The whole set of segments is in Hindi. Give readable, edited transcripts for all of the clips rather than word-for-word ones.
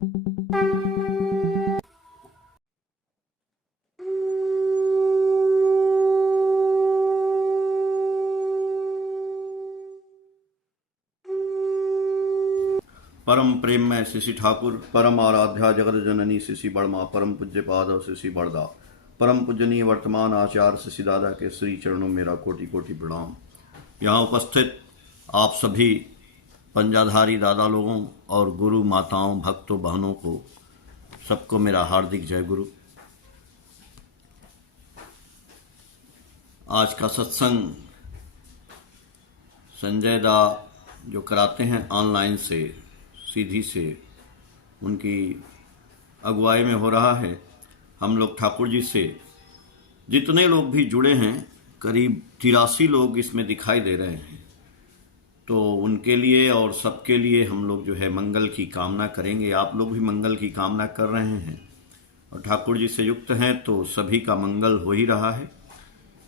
परम प्रेम में शिशि ठाकुर, परम आराध्या जगत जननी शिशि बड़मा, परम पूज्य पाद शिशि बड़दा, परम पूजनीय वर्तमान आचार्य शिशि दादा के श्री चरणों में मेरा कोटि कोटि प्रणाम। यहाँ उपस्थित आप सभी पंजाधारी दादा लोगों और गुरु माताओं, भक्तों, बहनों को सबको मेरा हार्दिक जय गुरु। आज का सत्संग संजय दा जो कराते हैं ऑनलाइन से, सीधी से, उनकी अगुवाई में हो रहा है। हम लोग ठाकुर जी से जितने लोग भी जुड़े हैं, करीब 83 लोग इसमें दिखाई दे रहे हैं। तो उनके लिए और सबके लिए हम लोग जो है मंगल की कामना करेंगे। आप लोग भी मंगल की कामना कर रहे हैं और ठाकुर जी से युक्त हैं तो सभी का मंगल हो ही रहा है।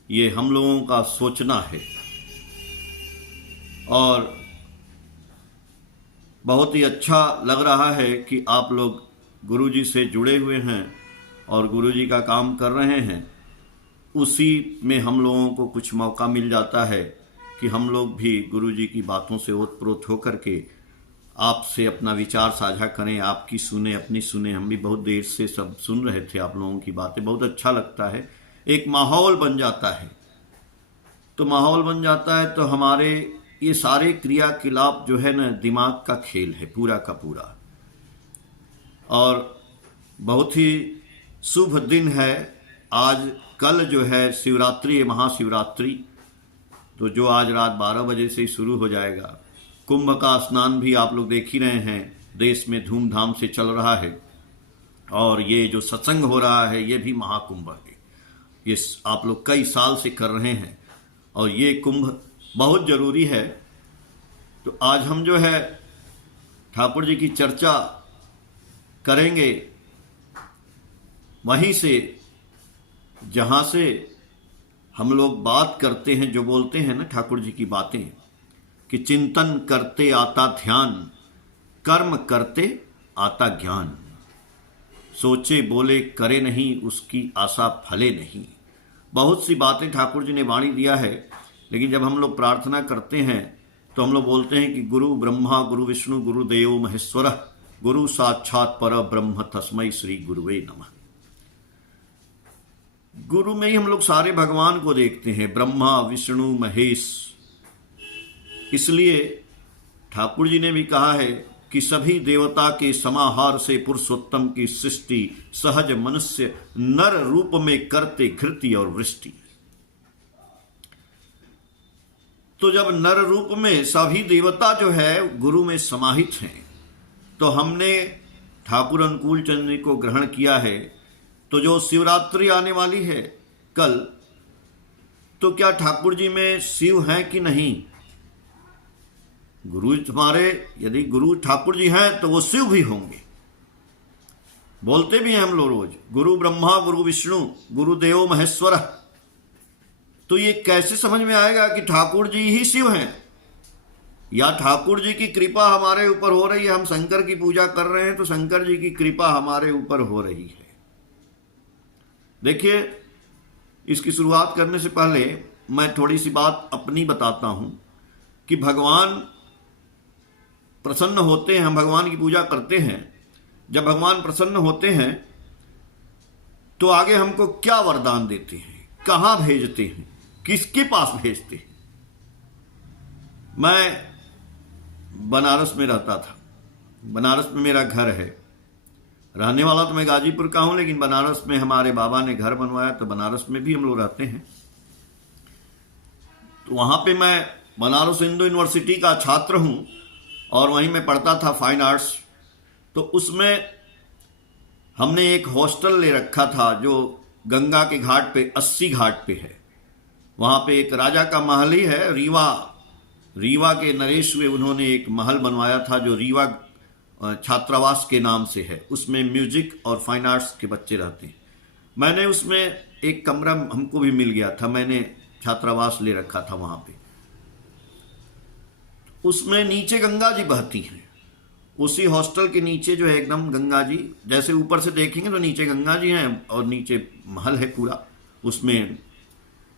ये हम लोगों का सोचना है और बहुत ही अच्छा लग रहा है कि आप लोग गुरु जी से जुड़े हुए हैं और गुरु जी का काम कर रहे हैं। उसी में हम लोगों को कुछ मौका मिल जाता है कि हम लोग भी गुरु जी की बातों से ओतप्रोत होकर के आपसे अपना विचार साझा करें, आपकी सुने, अपनी सुने। हम भी बहुत देर से सब सुन रहे थे आप लोगों की बातें, बहुत अच्छा लगता है। एक माहौल बन जाता है, तो माहौल बन जाता है तो हमारे ये सारे क्रियाकलाप जो है ना, दिमाग का खेल है पूरा का पूरा। और बहुत ही शुभ दिन है आज। कल जो है शिवरात्रि है, महाशिवरात्रि, तो जो आज रात 12 बजे से ही शुरू हो जाएगा। कुंभ का स्नान भी आप लोग देख ही रहे हैं, देश में धूमधाम से चल रहा है। और ये जो सत्संग हो रहा है ये भी महाकुंभ है। ये आप लोग कई साल से कर रहे हैं और ये कुंभ बहुत जरूरी है। तो आज हम जो है ठाकुर जी की चर्चा करेंगे वहीं से जहां से हम लोग बात करते हैं, जो बोलते हैं ना ठाकुर जी की बातें, कि चिंतन करते आता ध्यान, कर्म करते आता ज्ञान, सोचे बोले करे नहीं, उसकी आशा फले नहीं। बहुत सी बातें ठाकुर जी ने वाणी दिया है। लेकिन जब हम लोग प्रार्थना करते हैं तो हम लोग बोलते हैं कि गुरु ब्रह्मा गुरु विष्णु गुरु देव महेश्वर, गुरु साक्षात पर ब्रह्म तस्मै श्री गुरुवे नमः। गुरु में ही हम लोग सारे भगवान को देखते हैं, ब्रह्मा विष्णु महेश। इसलिए ठाकुर जी ने भी कहा है कि सभी देवता के समाहार से पुरुषोत्तम की सृष्टि, सहज मनुष्य नर रूप में करते घृति और वृष्टि। तो जब नर रूप में सभी देवता जो है गुरु में समाहित हैं, तो हमने ठाकुर अनुकूल चंद जी को ग्रहण किया है। तो जो शिवरात्रि आने वाली है कल, तो क्या ठाकुर जी में शिव हैं कि नहीं? गुरु तुम्हारे, यदि गुरु ठाकुर जी हैं तो वो शिव भी होंगे। बोलते भी हैं हम लोग रोज, गुरु ब्रह्मा गुरु विष्णु गुरु देव महेश्वर। तो ये कैसे समझ में आएगा कि ठाकुर जी ही शिव हैं या ठाकुर जी की कृपा हमारे ऊपर हो रही है? हम शंकर की पूजा कर रहे हैं तो शंकर जी की कृपा हमारे ऊपर हो रही है। देखिए, इसकी शुरुआत करने से पहले मैं थोड़ी सी बात अपनी बताता हूं कि भगवान प्रसन्न होते हैं, हम भगवान की पूजा करते हैं। जब भगवान प्रसन्न होते हैं तो आगे हमको क्या वरदान देते हैं, कहां भेजते हैं, किसके पास भेजते हैं? मैं बनारस में रहता था, बनारस में मेरा घर है। रहने वाला तो मैं गाजीपुर का हूं, लेकिन बनारस में हमारे बाबा ने घर बनवाया तो बनारस में भी हम लोग रहते हैं। तो वहां पे मैं बनारस हिंदू यूनिवर्सिटी का छात्र हूं और वहीं मैं पढ़ता था फाइन आर्ट्स। तो उसमें हमने एक हॉस्टल ले रखा था जो गंगा के घाट पे, 80 घाट पे है। वहां पे एक राजा का महल ही है, रीवा के नरेश हुए, उन्होंने एक महल बनवाया था जो रीवा छात्रावास के नाम से है। उसमें म्यूजिक और फाइन आर्ट्स के बच्चे रहते हैं। मैंने उसमें एक कमरा हमको भी मिल गया था, मैंने छात्रावास ले रखा था वहां पे। उसमें नीचे गंगा जी बहती हैं, उसी हॉस्टल के नीचे जो है एकदम गंगा जी, जैसे ऊपर से देखेंगे तो नीचे गंगा जी हैं और नीचे महल है पूरा, उसमें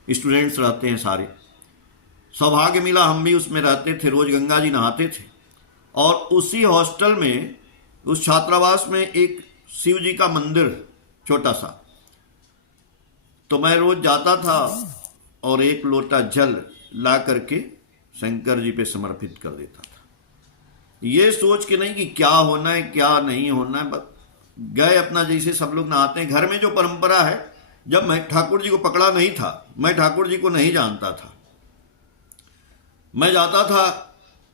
स्टूडेंट्स रहते हैं सारे। सौभाग्य मिला हम भी उसमें रहते थे, रोज गंगा जी नहाते थे। और उसी हॉस्टल में, उस छात्रावास में एक शिव जी का मंदिर छोटा सा, तो मैं रोज जाता था और एक लोटा जल ला करके शंकर जी पे समर्पित कर देता था, ये सोच के नहीं कि क्या होना है क्या नहीं होना है, बस गए अपना, जैसे सब लोग नहाते हैं। घर में जो परंपरा है, जब मैं ठाकुर जी को पकड़ा नहीं था, मैं ठाकुर जी को नहीं जानता था, मैं जाता था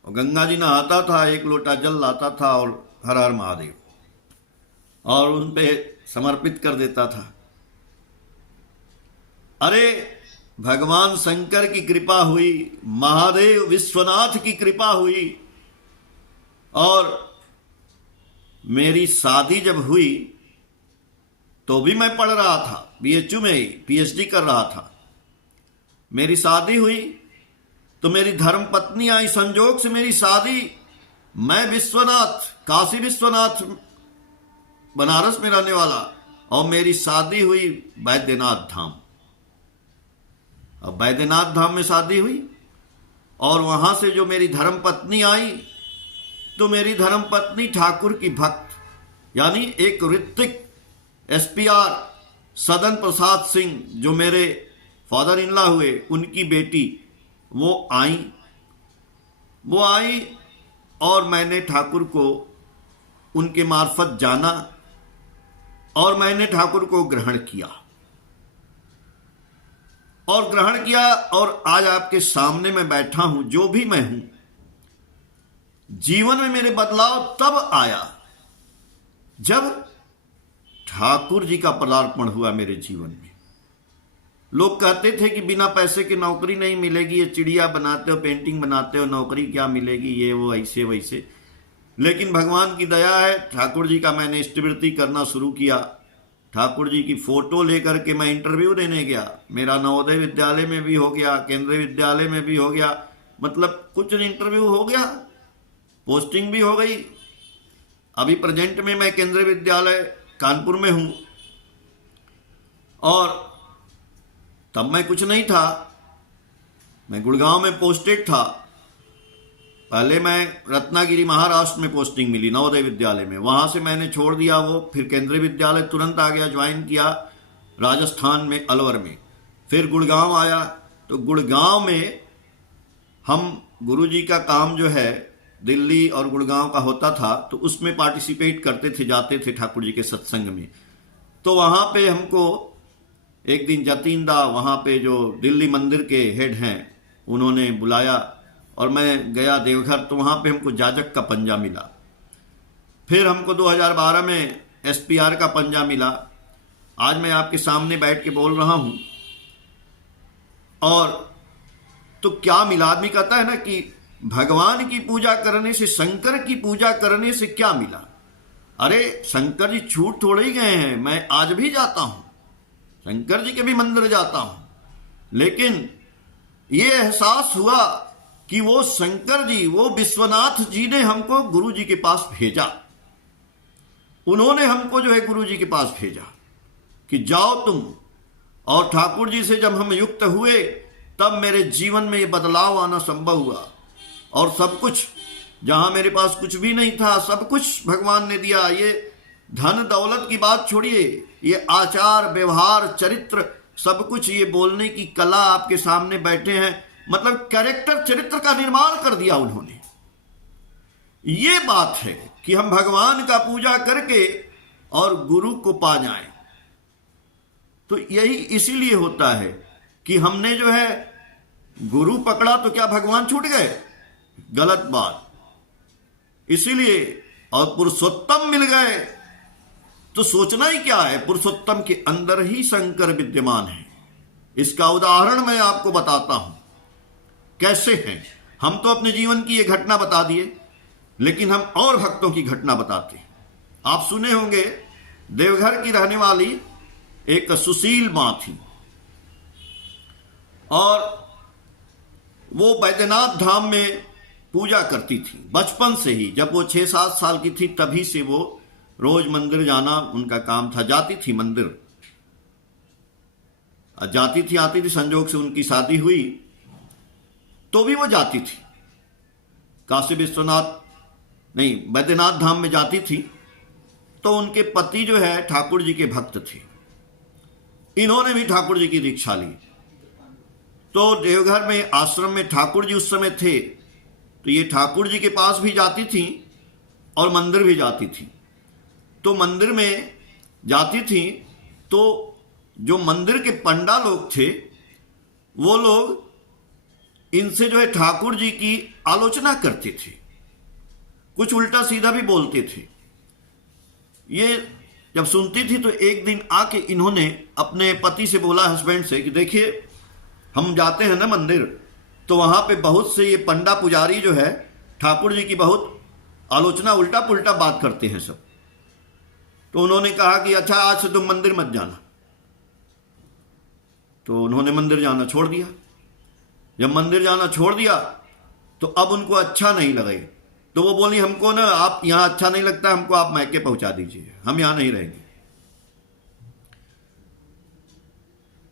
गंगा जी नहाता था, एक लोटा जल लाता था और हर हर महादेव और उन पे समर्पित कर देता था। अरे भगवान शंकर की कृपा हुई, महादेव विश्वनाथ की कृपा हुई, और मेरी शादी जब हुई तो भी मैं पढ़ रहा था, बीएचयू में ही पीएचडी कर रहा था। मेरी शादी हुई तो मेरी धर्म पत्नी आई, संजोग से मेरी शादी, मैं विश्वनाथ, काशी विश्वनाथ बनारस में रहने वाला, और मेरी शादी हुई बैद्यनाथ धाम। अब बैद्यनाथ धाम में शादी हुई और वहां से जो मेरी धर्म पत्नी आई, तो मेरी धर्म पत्नी ठाकुर की भक्त, यानी एक ऋत्विक एसपीआर सदन प्रसाद सिंह जो मेरे फादर इन लॉ हुए, उनकी बेटी, वो आई और मैंने ठाकुर को उनके मार्फत जाना और मैंने ठाकुर को ग्रहण किया और आज आपके सामने मैं बैठा हूं। जो भी मैं हूं, जीवन में मेरे बदलाव तब आया जब ठाकुर जी का पदार्पण हुआ मेरे जीवन में। लोग कहते थे कि बिना पैसे के नौकरी नहीं मिलेगी, ये चिड़िया बनाते हो, पेंटिंग बनाते हो, नौकरी क्या मिलेगी, ये वो ऐसे वैसे। लेकिन भगवान की दया है, ठाकुर जी का मैंने स्मृति करना शुरू किया। ठाकुर जी की फोटो लेकर के मैं इंटरव्यू देने गया, मेरा नवोदय विद्यालय में भी हो गया, केंद्रीय विद्यालय में भी हो गया, मतलब कुछ इंटरव्यू हो गया, पोस्टिंग भी हो गई। अभी प्रेजेंट में मैं केंद्रीय विद्यालय कानपुर में हूं, और तब मैं कुछ नहीं था, मैं गुड़गांव में पोस्टेड था। पहले मैं रत्नागिरी महाराष्ट्र में पोस्टिंग मिली नवोदय विद्यालय में, वहां से मैंने छोड़ दिया वो, फिर केंद्रीय विद्यालय तुरंत आ गया, ज्वाइन किया राजस्थान में अलवर में, फिर गुड़गांव आया। तो गुड़गांव में हम गुरुजी का काम जो है दिल्ली और गुड़गांव का होता था, तो उसमें पार्टिसिपेट करते थे, जाते थे ठाकुर जी के सत्संग में। तो वहां पे हमको एक दिन जतीनदा, वहां पे जो दिल्ली मंदिर के हेड हैं, उन्होंने बुलाया और मैं गया देवघर, तो वहां पे हमको जाजक का पंजा मिला। फिर हमको 2012 में एसपीआर का पंजा मिला। आज मैं आपके सामने बैठ के बोल रहा हूं, और तो क्या मिला? आदमी कहता है ना कि भगवान की पूजा करने से, शंकर की पूजा करने से क्या मिला? अरे शंकर जी छूट थोड़े ही गए हैं, मैं आज भी जाता हूं, शंकर जी के भी मंदिर जाता हूं, लेकिन ये एहसास हुआ कि वो शंकर जी, वो विश्वनाथ जी ने हमको गुरु जी के पास भेजा। उन्होंने हमको जो है गुरु जी के पास भेजा कि जाओ तुम। और ठाकुर जी से जब हम युक्त हुए, तब मेरे जीवन में ये बदलाव आना संभव हुआ। और सब कुछ, जहां मेरे पास कुछ भी नहीं था, सब कुछ भगवान ने दिया। ये धन दौलत की बात छोड़िए, ये आचार व्यवहार चरित्र सब कुछ, ये बोलने की कला, आपके सामने बैठे हैं, मतलब कैरेक्टर, चरित्र का निर्माण कर दिया उन्होंने। ये बात है कि हम भगवान का पूजा करके और गुरु को पा जाएं। तो यही इसीलिए होता है कि हमने जो है गुरु पकड़ा तो क्या भगवान छूट गए? गलत बात। इसीलिए, और पुरुषोत्तम मिल गए तो सोचना ही क्या है, पुरुषोत्तम के अंदर ही शंकर विद्यमान है। इसका उदाहरण मैं आपको बताता हूं कैसे हैं। हम तो अपने जीवन की ये घटना बता दिए, लेकिन हम और भक्तों की घटना बताते हैं। आप सुने होंगे, देवघर की रहने वाली एक सुशील मां थी, और वो बैद्यनाथ धाम में पूजा करती थी बचपन से ही। जब वो 6-7 साल की थी तभी से वो रोज मंदिर जाना उनका काम था। जाती थी मंदिर, जाती थी आती थी। संजोग से उनकी शादी हुई तो भी वो जाती थी। काशी विश्वनाथ नहीं, बैद्यनाथ धाम में जाती थी। तो उनके पति जो है ठाकुर जी के भक्त थे। इन्होंने भी ठाकुर जी की दीक्षा ली। तो देवघर में आश्रम में ठाकुर जी उस समय थे, तो ये ठाकुर जी के पास भी जाती थी और मंदिर भी जाती थी। तो मंदिर में जाती थी तो जो मंदिर के पंडा लोग थे वो लोग इनसे जो है ठाकुर जी की आलोचना करते थे, कुछ उल्टा सीधा भी बोलते थे। ये जब सुनती थी तो एक दिन आके इन्होंने अपने पति से बोला, हस्बैंड से, कि देखिए हम जाते हैं ना मंदिर, तो वहां पे बहुत से ये पंडा पुजारी जो है ठाकुर जी की बहुत आलोचना, उल्टा पुल्टा बात करते हैं सब। तो उन्होंने कहा कि अच्छा आज से तुम मंदिर मत जाना। तो उन्होंने मंदिर जाना छोड़ दिया। जब मंदिर जाना छोड़ दिया तो अब उनको अच्छा नहीं लगे। तो वो बोली, हमको ना आप यहां अच्छा नहीं लगता, हमको आप मैके पहुंचा दीजिए, हम यहां नहीं रहेंगे।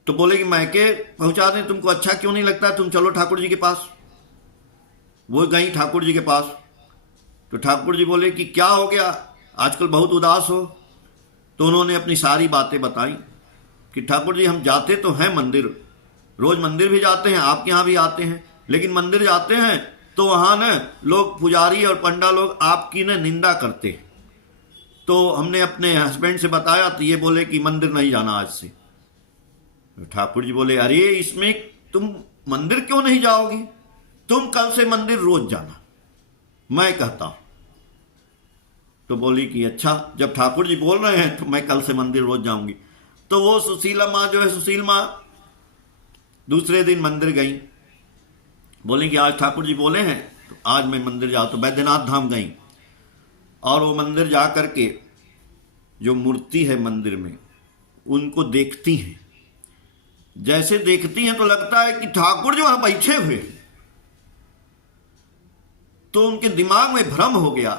तो बोले कि मैके पहुंचा दें, तुमको अच्छा क्यों नहीं लगता, तुम चलो ठाकुर जी के पास। वो गई ठाकुर जी के पास। तो ठाकुर जी बोले कि क्या हो गया, आजकल बहुत उदास हो। तो उन्होंने अपनी सारी बातें बताई कि ठाकुर जी हम जाते तो हैं मंदिर, रोज मंदिर भी जाते हैं, आपके यहाँ भी आते हैं, लेकिन मंदिर जाते हैं तो वहाँ न लोग पुजारी और पंडा लोग आपकी न निंदा करते हैं। तो हमने अपने हस्बैंड से बताया तो ये बोले कि मंदिर नहीं जाना आज से। तो ठाकुर जी बोले, अरे इसमें तुम मंदिर क्यों नहीं जाओगी, तुम कल से मंदिर रोज जाना, मैं कहता हूं। तो बोली कि अच्छा, जब ठाकुर जी बोल रहे हैं तो मैं कल से मंदिर रोज जाऊंगी। तो वो सुशीला माँ जो है, सुशील माँ दूसरे दिन मंदिर गई। बोली कि आज ठाकुर जी बोले हैं तो आज मैं मंदिर जाऊँ। तो बैद्यनाथ धाम गई और वो मंदिर जा करके जो मूर्ति है मंदिर में उनको देखती हैं। जैसे देखती हैं तो लगता है कि ठाकुर जी वहां बैठे हुए हैं। तो उनके दिमाग में भ्रम हो गया,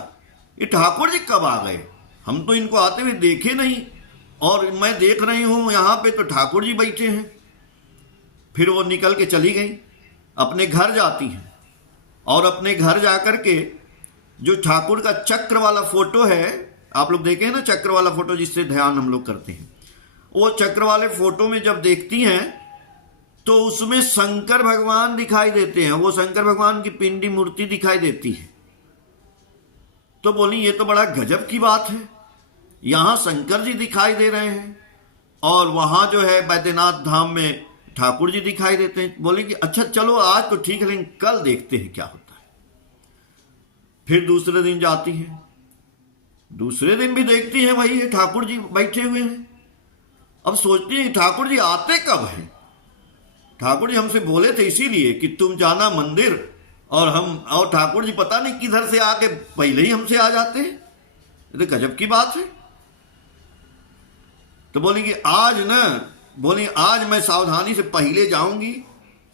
ये ठाकुर जी कब आ गए, हम तो इनको आते हुए देखे नहीं, और मैं देख रही हूं यहां पे तो ठाकुर जी बैठे हैं। फिर वो निकल के चली गई, अपने घर जाती हैं और अपने घर जाकर के जो ठाकुर का चक्र वाला फोटो है, आप लोग देखे हैं ना चक्र वाला फोटो जिससे ध्यान हम लोग करते हैं, वो चक्र वाले फोटो में जब देखती हैं तो उसमें शंकर भगवान दिखाई देते हैं। वो शंकर भगवान की पिंडी मूर्ति दिखाई देती है। तो बोली ये तो बड़ा गजब की बात है, यहां शंकर जी दिखाई दे रहे हैं और वहां जो है बैद्यनाथ धाम में ठाकुर जी दिखाई देते हैं। बोले कि अच्छा चलो आज तो ठीक है, लेकिन कल देखते हैं क्या होता है। फिर दूसरे दिन जाती हैं, दूसरे दिन भी देखती हैं वही है, ठाकुर जी बैठे हुए हैं। अब सोचती है ठाकुर जी आते कब हैं, ठाकुर जी हमसे बोले थे इसीलिए कि तुम जाना मंदिर, और ठाकुर जी पता नहीं किधर से आके पहले ही हमसे आ जाते हैं। ये तो गजब की बात है। तो बोली कि आज ना, बोली आज मैं सावधानी से पहले जाऊंगी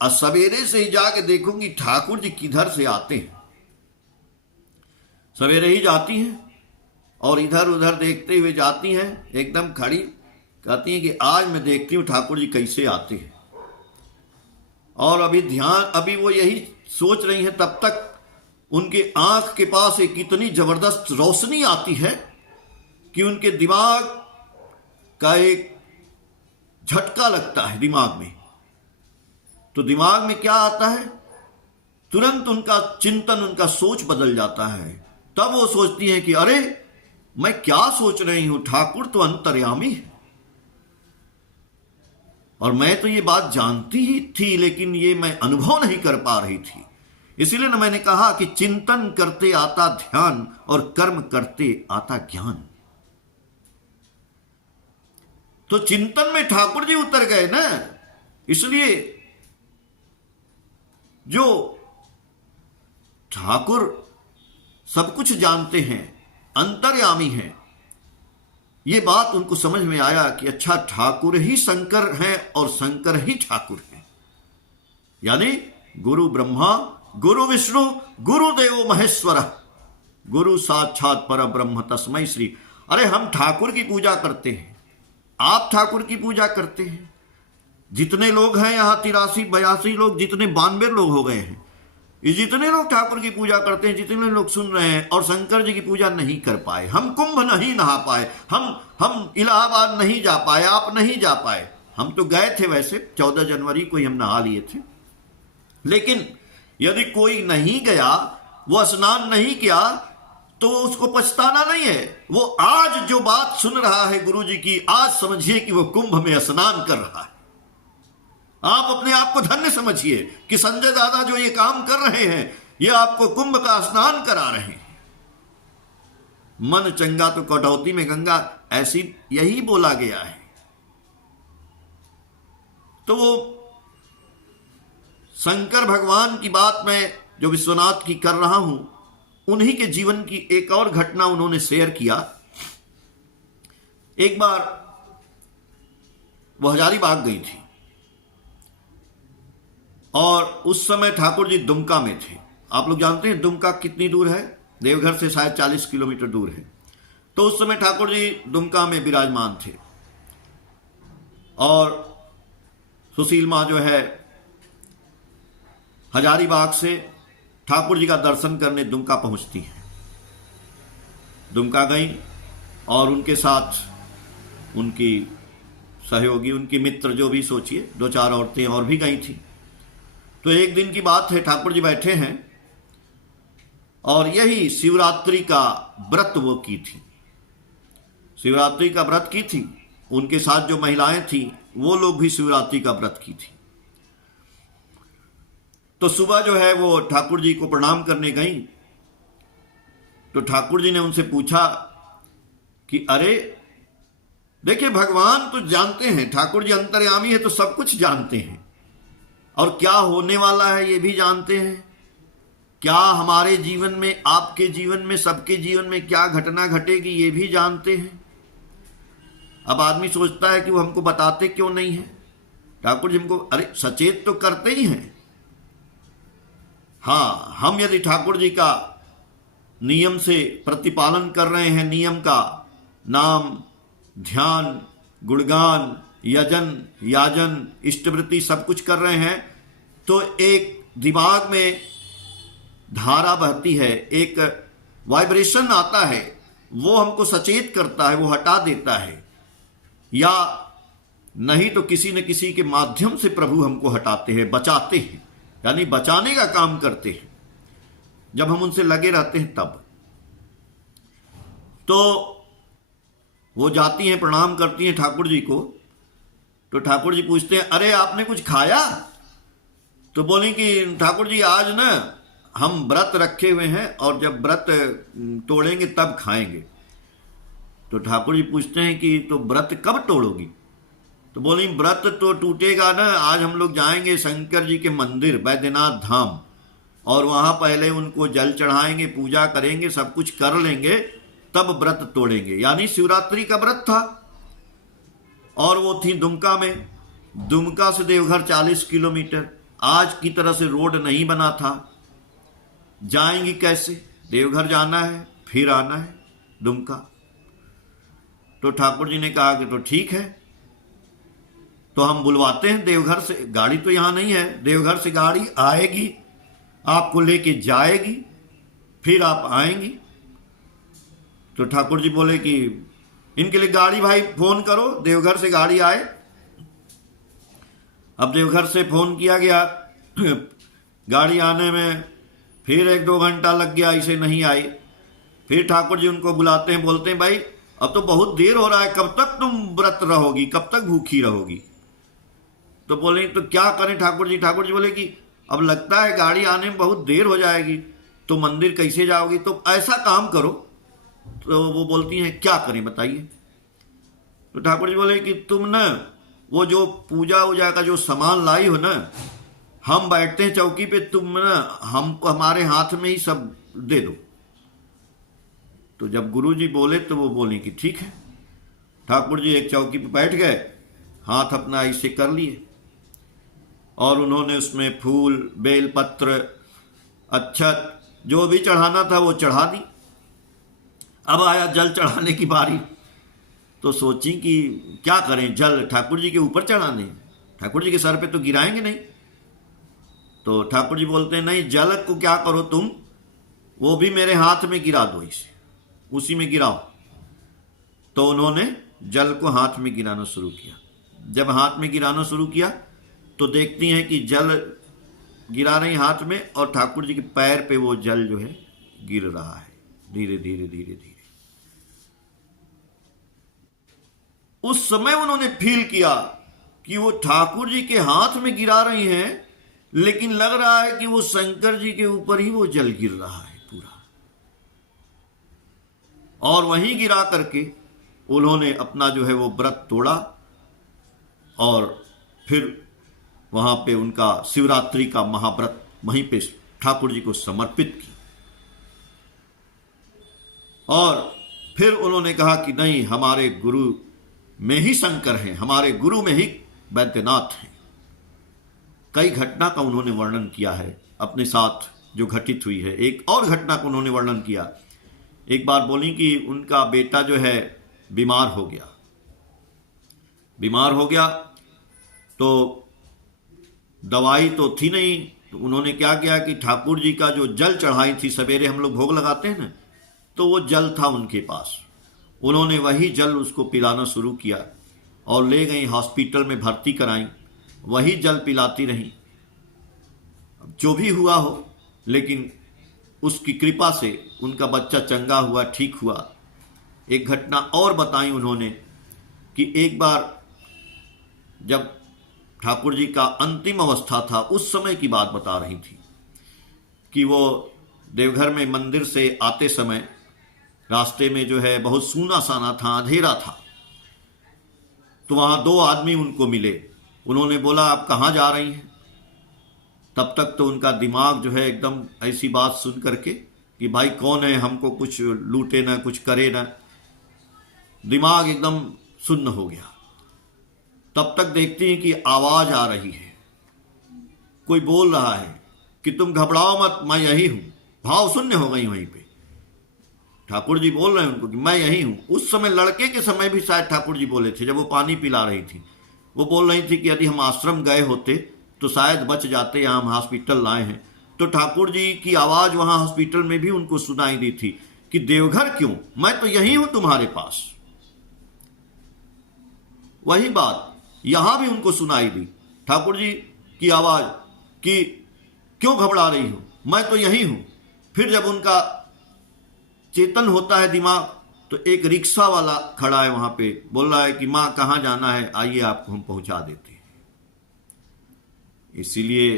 और सवेरे से ही जाके देखूंगी ठाकुर जी किधर से आते हैं। सवेरे ही जाती हैं और इधर उधर देखते हुए जाती हैं, एकदम खड़ी कहती हैं कि आज मैं देखती हूं ठाकुर जी कैसे आते हैं। और अभी वो यही सोच रही हैं, तब तक उनके आंख के पास एक इतनी जबरदस्त रोशनी आती है कि उनके दिमाग का एक झटका लगता है दिमाग में। तो दिमाग में क्या आता है, तुरंत उनका चिंतन, उनका सोच बदल जाता है। तब वो सोचती हैं कि अरे मैं क्या सोच रही हूं, ठाकुर तो अंतर्यामी है और मैं तो ये बात जानती ही थी, लेकिन ये मैं अनुभव नहीं कर पा रही थी। इसीलिए ना मैंने कहा कि चिंतन करते आता ध्यान और कर्म करते आता ज्ञान। तो चिंतन में ठाकुर जी उतर गए ना, इसलिए जो ठाकुर सब कुछ जानते हैं, अंतर्यामी हैं, ये बात उनको समझ में आया कि अच्छा ठाकुर ही शंकर हैं और शंकर ही ठाकुर हैं। यानी गुरु ब्रह्मा गुरु विष्णु गुरुदेव महेश्वर, गुरु साक्षात पर ब्रह्म तस्मै श्री। अरे हम ठाकुर की पूजा करते हैं, आप ठाकुर की पूजा करते हैं। जितने लोग हैं यहाँ 83 82 लोग, जितने 92 लोग हो गए हैं, ये जितने लोग ठाकुर की पूजा करते हैं, जितने लोग सुन रहे हैं और शंकर जी की पूजा नहीं कर पाए, हम कुंभ नहीं नहा पाए, हम इलाहाबाद नहीं जा पाए, आप नहीं जा पाए। हम तो गए थे वैसे 14 जनवरी को ही हम नहा लिए थे, लेकिन यदि कोई नहीं गया, वो स्नान नहीं किया, तो उसको पछताना नहीं है। वो आज जो बात सुन रहा है गुरु जी की, आज समझिए कि वो कुंभ में स्नान कर रहा है। आप अपने आप को धन्य समझिए कि संजय दादा जो ये काम कर रहे हैं, ये आपको कुंभ का स्नान करा रहे हैं। मन चंगा तो कटौती में गंगा, ऐसी यही बोला गया है। तो वो शंकर भगवान की बात मैं जो विश्वनाथ की कर रहा हूं, उन्हीं के जीवन की एक और घटना उन्होंने शेयर किया। एक बार वो हजारीबाग गई थी और उस समय ठाकुर जी दुमका में थे। आप लोग जानते हैं दुमका कितनी दूर है? देवघर से शायद 40 किलोमीटर दूर है। तो उस समय ठाकुर जी दुमका में विराजमान थे और सुशील माँ जो है हजारीबाग से ठाकुर जी का दर्शन करने दुमका पहुंचती है। दुमका गई और उनके साथ उनकी सहयोगी, उनकी मित्र, जो भी सोचिए 2-4 औरतें और भी गई थी। तो एक दिन की बात है, ठाकुर जी बैठे हैं और यही शिवरात्रि का व्रत वो की थी, शिवरात्रि का व्रत की थी। उनके साथ जो महिलाएं थी वो लोग भी शिवरात्रि का व्रत की थी। तो सुबह जो है वो ठाकुर जी को प्रणाम करने गई, तो ठाकुर जी ने उनसे पूछा कि अरे देखिए, भगवान तो जानते हैं, ठाकुर जी अंतर्यामी है तो सब कुछ जानते हैं, और क्या होने वाला है ये भी जानते हैं। क्या हमारे जीवन में, आपके जीवन में, सबके जीवन में क्या घटना घटेगी ये भी जानते हैं। अब आदमी सोचता है कि वो हमको बताते क्यों नहीं है। ठाकुर जी हमको अरे सचेत तो करते ही हैं। हाँ, हम यदि ठाकुर जी का नियम से प्रतिपालन कर रहे हैं, नियम का, नाम, ध्यान, गुणगान, यजन, याजन, इष्टवृत्ति सब कुछ कर रहे हैं, तो एक दिमाग में धारा बहती है, एक वाइब्रेशन आता है, वो हमको सचेत करता है, वो हटा देता है। या नहीं तो किसी न किसी के माध्यम से प्रभु हमको हटाते हैं, बचाते हैं, यानी बचाने का काम करते हैं जब हम उनसे लगे रहते हैं तब। तो वो जाती हैं, प्रणाम करती हैं ठाकुर जी को। तो ठाकुर जी पूछते हैं अरे आपने कुछ खाया? तो बोली कि ठाकुर जी आज ना हम व्रत रखे हुए हैं और जब व्रत तोड़ेंगे तब खाएंगे। तो ठाकुर जी पूछते हैं कि तो व्रत कब तोड़ोगी? तो बोली व्रत तो टूटेगा ना, आज हम लोग जाएंगे शंकर जी के मंदिर बैद्यनाथ धाम, और वहां पहले उनको जल चढ़ाएंगे, पूजा करेंगे, सब कुछ कर लेंगे, तब व्रत तोड़ेंगे। यानी शिवरात्रि का व्रत था। और वो थी दुमका में। दुमका से देवघर 40 किलोमीटर, आज की तरह से रोड नहीं बना था। जाएंगी कैसे? देवघर जाना है, फिर आना है दुमका। तो ठाकुर जी ने कहा कि तो ठीक है, तो हम बुलवाते हैं देवघर से। गाड़ी तो यहां नहीं है, देवघर से गाड़ी आएगी, आपको लेके जाएगी, फिर आप आएंगी। तो ठाकुर जी बोले कि इनके लिए गाड़ी भाई फोन करो, देवघर से गाड़ी आए। अब देवघर से फोन किया गया, गाड़ी आने में फिर 1-2 घंटा लग गया, इसे नहीं आई। फिर ठाकुर जी उनको बुलाते हैं, बोलते हैं भाई अब तो बहुत देर हो रहा है, कब तक तुम व्रत रहोगी, कब तक भूखी रहोगी? तो बोले तो क्या करें ठाकुर जी? ठाकुर जी बोले कि अब लगता है गाड़ी आने में बहुत देर हो जाएगी, तो मंदिर कैसे जाओगी? तो ऐसा काम करो। तो वो बोलती हैं क्या करें बताइए? तो ठाकुर जी बोले कि तुम ना वो जो पूजा वूजा का जो सामान लाई हो ना, हम बैठते हैं चौकी पे, तुम ना हमको हमारे हाथ में ही सब दे दो। तो जब गुरु जी बोले तो वो बोले कि ठीक है। ठाकुर जी एक चौकी पे बैठ गए, हाथ अपना ऐसे कर लिए, और उन्होंने उसमें फूल, बेलपत्र अच्छत जो भी चढ़ाना था वो चढ़ा दी। अब आया जल चढ़ाने की बारी, तो सोची कि क्या करें, जल ठाकुर जी के ऊपर चढ़ाने, ठाकुर जी के सर पे तो गिराएंगे नहीं। तो ठाकुर जी बोलते हैं नहीं, जल को क्या करो तुम, वो भी मेरे हाथ में गिरा दो, इसे उसी में गिराओ। तो उन्होंने जल को हाथ में गिराना शुरू किया। जब हाथ में गिराना शुरू किया तो देखती हैं कि जल गिरा रही हाथ में, और ठाकुर जी के पैर पे वो जल जो है गिर रहा है, धीरे धीरे धीरे धीरे। उस समय उन्होंने फील किया कि वो ठाकुर जी के हाथ में गिरा रही हैं, लेकिन लग रहा है कि वो शंकर जी के ऊपर ही वो जल गिर रहा है पूरा। और वहीं गिरा करके उन्होंने अपना जो है वो व्रत तोड़ा, और फिर वहां पे उनका शिवरात्रि का महाव्रत वहीं पे ठाकुर जी को समर्पित की। और फिर उन्होंने कहा कि नहीं, हमारे गुरु में ही शंकर हैं, हमारे गुरु में ही वैद्यनाथ हैं। कई घटना का उन्होंने वर्णन किया है अपने साथ जो घटित हुई है। एक और घटना को उन्होंने वर्णन किया। एक बार बोली कि उनका बेटा जो है बीमार हो गया। बीमार हो गया तो दवाई तो थी नहीं, तो उन्होंने क्या किया कि ठाकुर जी का जो जल चढ़ाई थी, सवेरे हम लोग भोग लगाते हैं ना, तो वो जल था उनके पास। उन्होंने वही जल उसको पिलाना शुरू किया और ले गई हॉस्पिटल में भर्ती कराई, वही जल पिलाती रही। जो भी हुआ हो, लेकिन उसकी कृपा से उनका बच्चा चंगा हुआ, ठीक हुआ। एक घटना और बताई उन्होंने कि एक बार जब ठाकुर जी का अंतिम अवस्था था, उस समय की बात बता रही थी कि वो देवघर में मंदिर से आते समय रास्ते में जो है बहुत सूना साना था, अंधेरा था। तो वहां दो आदमी उनको मिले। उन्होंने बोला आप कहाँ जा रही हैं? तब तक तो उनका दिमाग जो है एकदम ऐसी बात सुन करके कि भाई कौन है, हमको कुछ लूटे ना, कुछ करे ना, दिमाग एकदम सुन्न हो गया। तब तक देखती हैं कि आवाज आ रही है, कोई बोल रहा है कि तुम घबराओ मत, मैं यही हूं। भाव शून्य हो गई वहीं पे। ठाकुर जी बोल रहे हैं उनको कि मैं यही हूं। उस समय लड़के के समय भी शायद ठाकुर जी बोले थे, जब वो पानी पिला रही थी। वो बोल रही थी कि यदि हम आश्रम गए होते तो शायद बच जाते, यहाँ हम हॉस्पिटल लाए हैं। तो ठाकुर जी की आवाज वहां हॉस्पिटल में भी उनको सुनाई दी थी कि देवघर क्यों, मैं तो यही हूं तुम्हारे पास। वही बात यहां भी उनको सुनाई दी, ठाकुर जी की आवाज कि क्यों घबरा रही हो, मैं तो यही हूं। फिर जब उनका चेतन होता है दिमाग, तो एक रिक्शा वाला खड़ा है वहां पे, बोल रहा है कि मां कहां जाना है, आइए आपको हम पहुंचा देते हैं। इसीलिए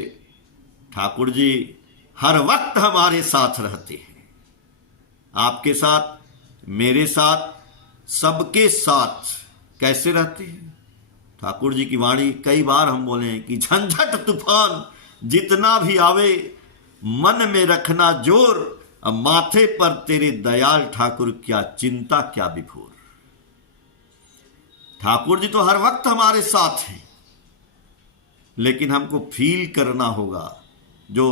ठाकुर जी हर वक्त हमारे साथ रहते हैं, आपके साथ, मेरे साथ, सबके साथ। कैसे रहते हैं? ठाकुर जी की वाणी कई बार हम बोले हैं कि झंझट तूफान जितना भी आवे, मन में रखना जोर, अब माथे पर तेरे दयाल ठाकुर क्या चिंता क्या विभोर। ठाकुर जी तो हर वक्त हमारे साथ हैं, लेकिन हमको फील करना होगा। जो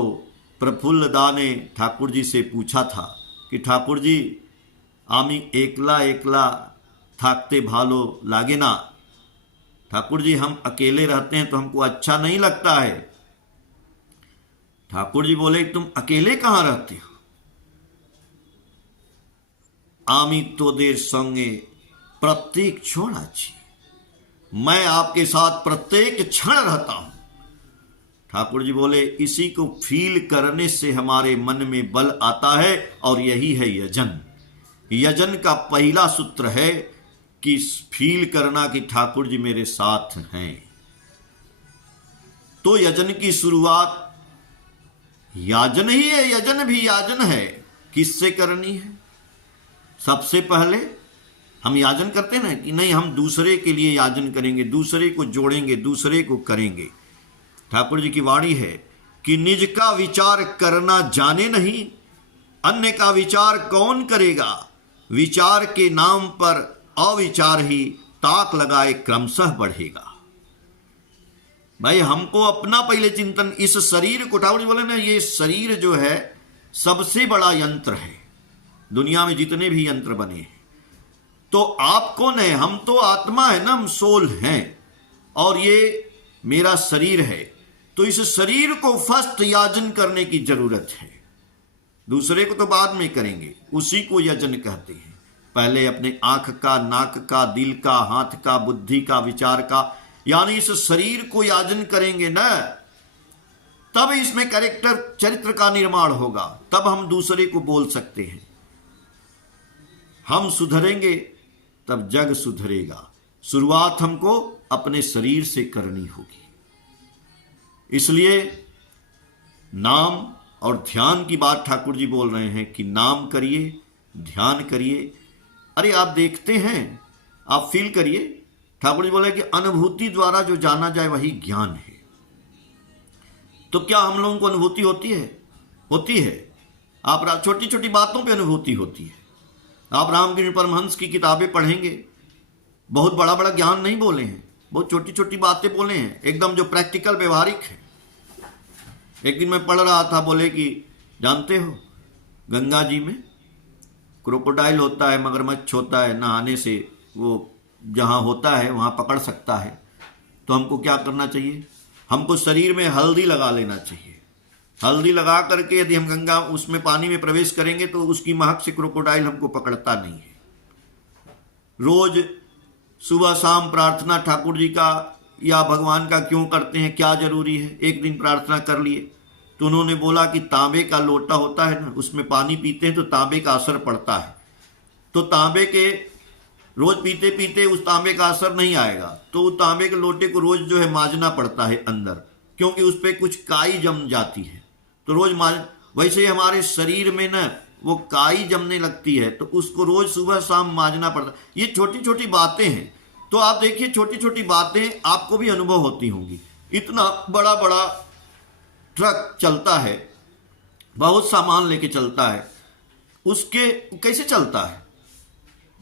प्रफुल्ल दा ने ठाकुर जी से पूछा था कि ठाकुर जी आमी एकला एकला थाकते भालो लागे ना, ठाकुर जी हम अकेले रहते हैं तो हमको अच्छा नहीं लगता है। ठाकुर जी बोले तुम अकेले कहां रहते हो? आमी तोदेर संगे प्रत्येक क्षण अच्छी, मैं आपके साथ प्रत्येक क्षण रहता हूं। ठाकुर जी बोले इसी को फील करने से हमारे मन में बल आता है, और यही है यजन। यजन का पहला सूत्र है कि फील करना कि ठाकुर जी मेरे साथ हैं। तो यजन की शुरुआत याजन ही है, यजन भी याजन है। किससे करनी है? सबसे पहले हम याजन करते ना कि नहीं, हम दूसरे के लिए याजन करेंगे, दूसरे को जोड़ेंगे, दूसरे को करेंगे। ठाकुर जी की वाणी है कि निज का विचार करना जाने नहीं, अन्य का विचार कौन करेगा। विचार के नाम पर अविचार ही ताक लगाए क्रमशः बढ़ेगा। भाई हमको अपना पहले चिंतन, इस शरीर को, ठाकुर जी बोले ना, ये शरीर जो है सबसे बड़ा यंत्र है दुनिया में जितने भी यंत्र बने हैं। तो आप कौन है? हम तो आत्मा है ना, हम सोल हैं, और ये मेरा शरीर है। तो इस शरीर को फर्स्ट याजन करने की जरूरत है, दूसरे को तो बाद में करेंगे, उसी को यजन कहते हैं। पहले अपने आंख का, नाक का, दिल का, हाथ का, बुद्धि का, विचार का, यानी इस शरीर को याजन करेंगे ना, तब इसमें कैरेक्टर, चरित्र का निर्माण होगा, तब हम दूसरे को बोल सकते हैं। हम सुधरेंगे तब जग सुधरेगा। शुरुआत हमको अपने शरीर से करनी होगी। इसलिए नाम और ध्यान की बात ठाकुर जी बोल रहे हैं कि नाम करिए, ध्यान करिए। अरे आप देखते हैं, आप फील करिए। ठाकुर जी बोले कि अनुभूति द्वारा जो जाना जाए वही ज्ञान है। तो क्या हम लोगों को अनुभूति होती है? होती है। आप छोटी छोटी बातों पे अनुभूति होती है। आप रामकृष्ण परमहंस की किताबें पढ़ेंगे, बहुत बड़ा बड़ा ज्ञान नहीं बोले हैं, बहुत छोटी छोटी बातें बोले हैं, एकदम जो प्रैक्टिकल व्यवहारिक है। एक दिन मैं पढ़ रहा था, बोले कि जानते हो गंगा जी में क्रोकोडाइल होता है, मगरमच्छ होता है, नहाने से वो जहाँ होता है वहाँ पकड़ सकता है। तो हमको क्या करना चाहिए? हमको शरीर में हल्दी लगा लेना चाहिए। हल्दी लगा करके यदि हम गंगा उसमें पानी में प्रवेश करेंगे तो उसकी महक से क्रोकोडाइल हमको पकड़ता नहीं है। रोज सुबह शाम प्रार्थना ठाकुर जी का या भगवान का क्यों करते हैं, क्या जरूरी है? एक दिन प्रार्थना कर लिए तो उन्होंने बोला कि तांबे का लोटा होता है ना, उसमें पानी पीते हैं तो तांबे का असर पड़ता है। तो तांबे के रोज पीते पीते उस तांबे का असर नहीं आएगा, तो तांबे के लोटे को रोज जो है माजना पड़ता है अंदर, क्योंकि उस पर कुछ काई जम जाती है। तो रोज वैसे ही हमारे शरीर में ना वो काई जमने लगती है, तो उसको रोज सुबह शाम माजना पड़ता है। ये छोटी छोटी बातें हैं। तो आप देखिए, छोटी छोटी बातें आपको भी अनुभव होती होंगी। इतना बड़ा बड़ा ट्रक चलता है, बहुत सामान लेके चलता है, उसके कैसे चलता है?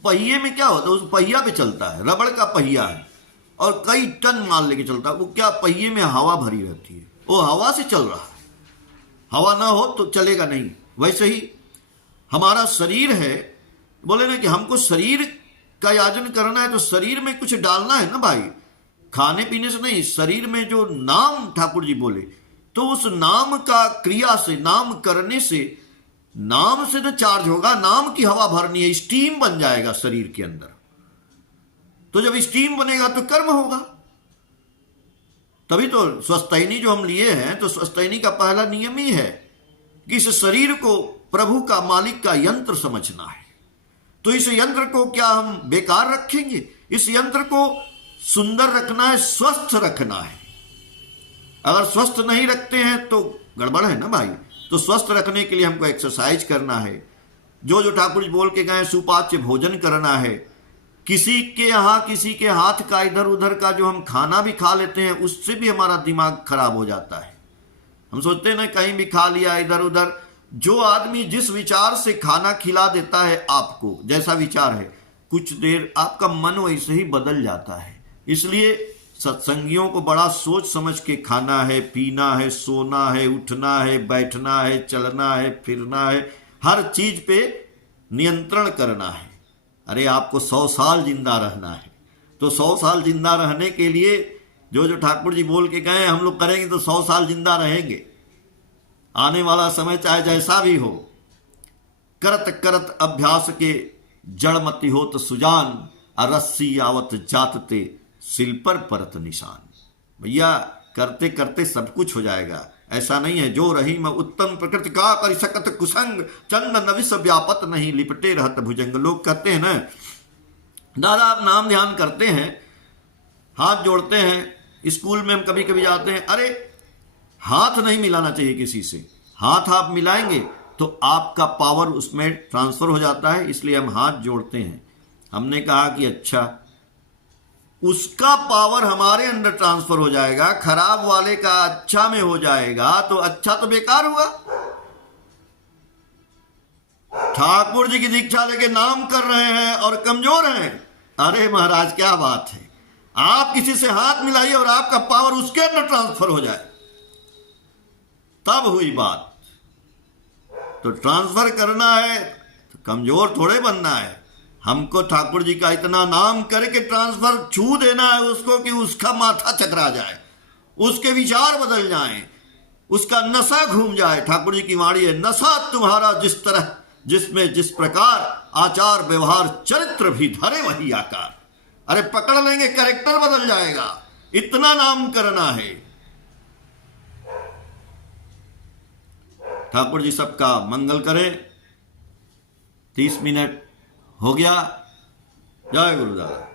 पहिए में क्या होता है? उस पहिया पे चलता है, रबड़ का पहिया है, और कई टन माल लेके चलता है। वो क्या, पहिए में हवा भरी रहती है, वो हवा से चल रहा है। हवा ना हो तो चलेगा नहीं। वैसे ही हमारा शरीर है, बोले ना कि हमको शरीर का याजन करना है, तो शरीर में कुछ डालना है ना भाई, खाने पीने से नहीं। शरीर में जो नाम ठाकुर जी बोले, तो उस नाम का क्रिया से, नाम करने से, नाम से तो चार्ज होगा, नाम की हवा भरनी है, स्टीम बन जाएगा शरीर के अंदर। तो जब स्टीम बनेगा तो कर्म होगा। तभी तो स्वस्थैनी जो हम लिए हैं, तो स्वस्थैनी का पहला नियम ही है कि इस शरीर को प्रभु का, मालिक का यंत्र समझना है। तो इस यंत्र को क्या हम बेकार रखेंगे? इस यंत्र को सुंदर रखना है, स्वस्थ रखना है। अगर स्वस्थ नहीं रखते हैं तो गड़बड़ है ना भाई। तो स्वस्थ रखने के लिए हमको एक्सरसाइज करना है। जो जो ठाकुर जी बोल के गए, सुपाच्य भोजन करना है। किसी के यहाँ किसी के हाथ का इधर उधर का जो हम खाना भी खा लेते हैं, उससे भी हमारा दिमाग खराब हो जाता है। हम सोचते हैं ना कहीं भी खा लिया इधर उधर। जो आदमी जिस विचार से खाना खिला देता है आपको, जैसा विचार है, कुछ देर आपका मन वैसे ही बदल जाता है। इसलिए सत्संगियों को बड़ा सोच समझ के खाना है, पीना है, सोना है, उठना है, बैठना है, चलना है, फिरना है, हर चीज पे नियंत्रण करना है। अरे आपको 100 साल जिंदा रहना है, तो 100 साल जिंदा रहने के लिए जो जो ठाकुर जी बोल के गए हम लोग करेंगे तो 100 साल जिंदा रहेंगे। आने वाला समय चाहे जैसा भी हो, करत करत अभ्यास के जड़मति हो तो सुजान, अरस्सी आवत जातते सिल पर परत निशान। भैया करते करते सब कुछ हो जाएगा। ऐसा नहीं है जो रही मैं उत्तम प्रकृति का कर सकत कुसंग, चंद नविस व्यापत नहीं लिपटे रहत भुजंग। लोग कहते हैं ना, दादा आप नाम ध्यान करते हैं, हाथ जोड़ते हैं, स्कूल में हम कभी कभी जाते हैं, अरे हाथ नहीं मिलाना चाहिए किसी से। हाथ आप मिलाएंगे तो आपका पावर उसमें ट्रांसफर हो जाता है, इसलिए हम हाथ जोड़ते हैं। हमने कहा कि अच्छा, उसका पावर हमारे अंदर ट्रांसफर हो जाएगा, खराब वाले का अच्छा में हो जाएगा, तो अच्छा तो बेकार हुआ। ठाकुर जी की दीक्षा लेके नाम कर रहे हैं और कमजोर हैं। अरे महाराज क्या बात है, आप किसी से हाथ मिलाइए और आपका पावर उसके अंदर ट्रांसफर हो जाए, तब हुई बात। तो ट्रांसफर करना है तो कमजोर थोड़े बनना है। हमको ठाकुर जी का इतना नाम करके ट्रांसफर छू देना है उसको कि उसका माथा चकरा जाए, उसके विचार बदल जाएं, उसका नशा घूम जाए। ठाकुर जी की वाणी है, नशा तुम्हारा जिस तरह जिसमें जिस प्रकार आचार व्यवहार चरित्र भी धरे वही आकार। अरे पकड़ लेंगे कैरेक्टर बदल जाएगा, इतना नाम करना है। ठाकुर जी सबका मंगल करें। 30 मिनट हो गया। जय गुरुदास।